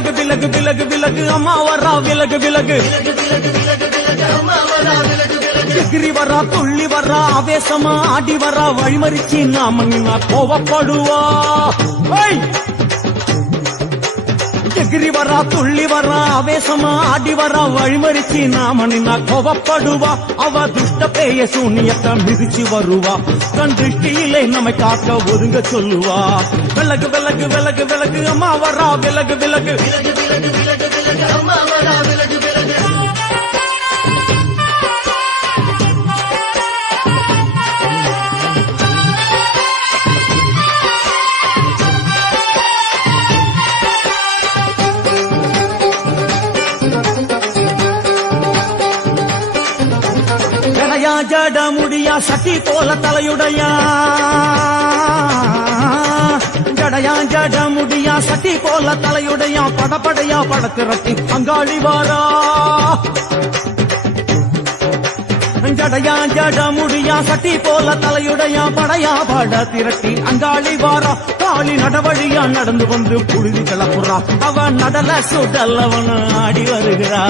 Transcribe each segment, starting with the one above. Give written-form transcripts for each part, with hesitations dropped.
விலகு விலகு விலகு விலகு அம்மா வரா விலகு விலகு எகிரி வரா துள்ளி வரா ஆவேசமா ஆடி வரா வழிமறிச்சு நாம நின்னா கோவப்படுவா எகிரி வரா துள்ளி வரா ஆவேசமா ஆடி வரா வழிமறிச்சு நாம நின்னா கோவப்படுவா அவ துஷ்ட பேய சூனியத்தை மிதிச்சு வருவா கண் திருஷ்டியிலே நம்மை காக்க ஒதுங்க சொல்லுவா விலகு விலகு விலகு விலகு அம்மா வரா விலகு விலகு அம்மா வரா விலகு விலகு ஜட முடியா சட்டி போல தலையுடையா ஜடையா ஜட முடியா சட்டி போல தலையுடையா படப்படையா படத்திரட்டி அங்காளி வாரா ஜடையா ஜட முடியா சட்டி போல தலையுடையா படையா பட திரட்டி அங்காளி வாரா காளி நடவழியா நடந்து வந்து புழுதி கிளப்புறா அவ நடல சுடல் அவன ஆடி வருகிறா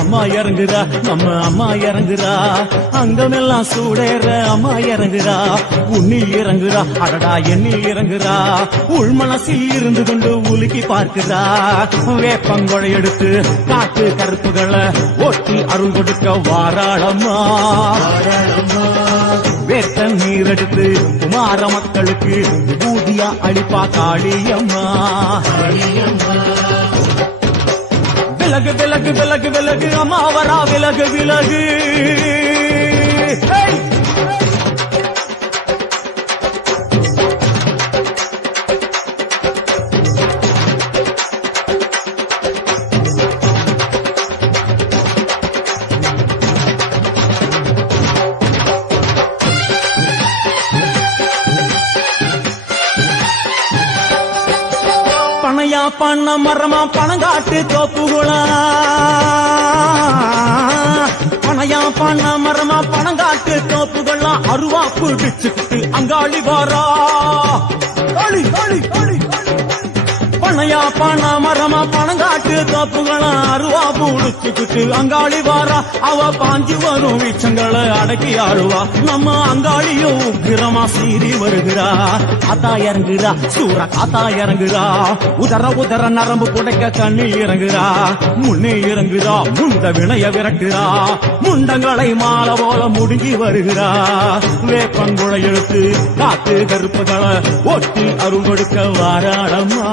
அம்மா இறங்குறா நம்ம அம்மா இறங்குறா அங்கமெல்லாம் சூடேற அம்மா இறங்குறா உன்னில் இறங்குறா அடடா எண்ணில் இறங்குறா உள் மனசில் இருந்து கொண்டு உலுக்கி பார்க்கிறா வேப்பங்கொழை எடுத்து காட்டு கருப்புகளை ஓட்டி அருள் கொடுக்க வாராளம்மா வேட்ட நீர் எடுத்து குமார மக்களுக்கு விபூதியா அளிப்பா காளியம்மா விலகு விலகு விலகு விலகு அம்மா வரா விலகு விலகு பணையா பண்ண மரமா பணங்காட்டு தோப்புகுளா பணையா பண்ண மரமா பணங்காட்டு தோப்புகளா அருவா பிடிச்சுக்கிட்டு அங்காளி வாரா பணையா பண்ண மரமா பணங்காட்டு தோப்புகளா அருவா பிடிச்சுக்கிட்டு அங்காளி வாரா அவ பாஞ்சு வரும் வீச்சங்களை அடக்கி ஆடுவா நம்ம அங்காளியும் உக்கிரமா சீறி வருகிறா காத்தா இறங்குறா சூற காத்தா இறங்குறா உதர உதர நரம்பு புடைக்க கண்ணில் இறங்குறா முன்னே இறங்குறா முண்ட வினைய விரட்டுறா முண்டங்களை மாலை போல முடுங்கி வருகிறா வேப்பங்குழை எழுத்து காத்து கருப்புகளை ஒட்டி அருள் கொடுக்க வாராளம்மா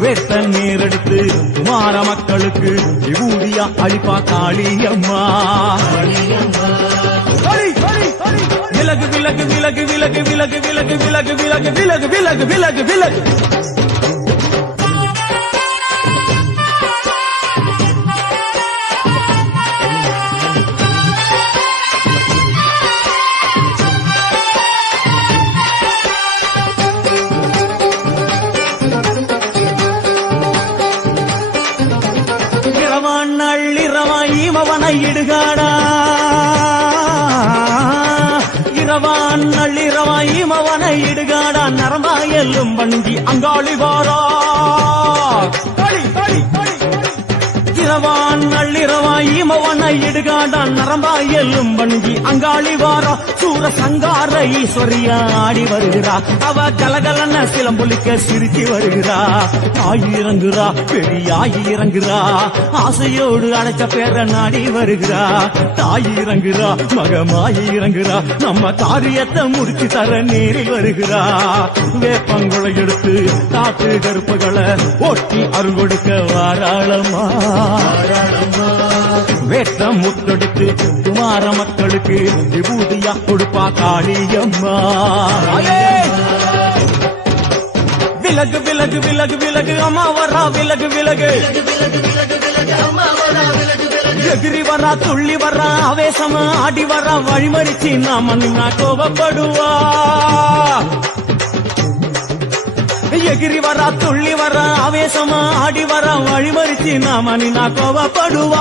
வேட்ட நீர் எடுத்து குமார மக்களுக்கு விபூதியா அளிப்பா காளியம்மா விலகு விலகு விலகு விலகு விலகு விலகு விலகு விலகு விலகு விலகு விலகு விலகு நள்ளிரவாயிமவனை இடுகாடா இரவான் நள்ளிரவாயிமவனை இடுகாடா நரம்பா எல்லும் வண்டி அங்காளி வாரா இரவான் நள்ளிரவாயிமவனை இடுகாடா நரம்பா எல்லும் வண்டி அங்காளி வாரா சூர சங்கார ஈஸ்வரியா ஆடி வருகிறா அவ கலகலன சிலம்பொலிக்க சிரிச்சு வருகிறா ஆயிரங்குறா பெரியாயி இறங்குறா ஆசையோடு அடைச்ச பேர நாடி வருகிறா தாயிரங்குறா மகமாயி இறங்குறா நம்ம காரியத்தை முடிச்சு தர நேரில் வருகிறா வேப்பங்குழை எடுத்து காட்டு கருப்புகளை ஓட்டி அருள் கொடுக்க வாராளம்மா வேட்ட முத்தெடுத்து குமார மக்களுக்கு விபூதியா கொடுப்பா காளியம்மா விலகு விலகு விலகு விலகு அம்மா வரா விலகு விலகு எகிரி வரா துள்ளி வரா ஆவேசமா ஆடி வரா வழிமறிச்சு நாம நின்னா கோபப்படுவா எகிரி வரா துள்ளி வரா ஆவேசமா ஆடி வரா வழிமறிச்சு நாம நின்னா கோபப்படுவா